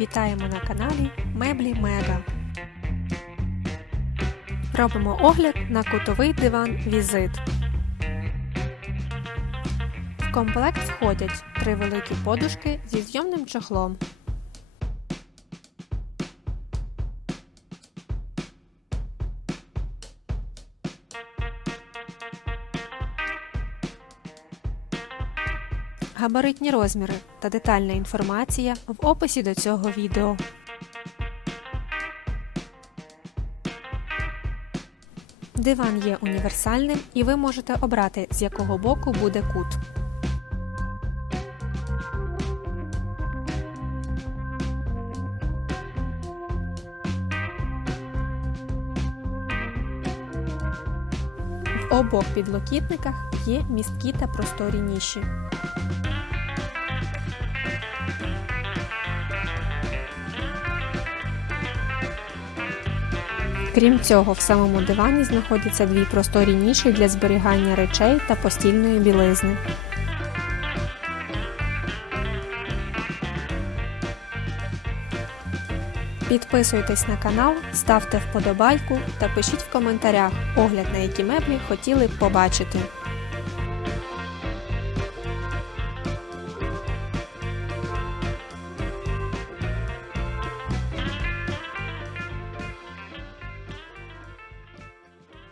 Вітаємо на каналі Меблі Мега. Робимо огляд на кутовий диван Візит. В комплект входять три великі подушки зі зйомним чохлом. Габаритні розміри та детальна інформація в описі до цього відео. Диван є універсальним і ви можете обрати, з якого боку буде кут. В обох підлокітниках є місткі та просторі ніші. Крім цього, в самому дивані знаходяться дві просторі ніші для зберігання речей та постільної білизни. Підписуйтесь на канал, ставте вподобайку та пишіть в коментарях огляд на які меблі хотіли б побачити.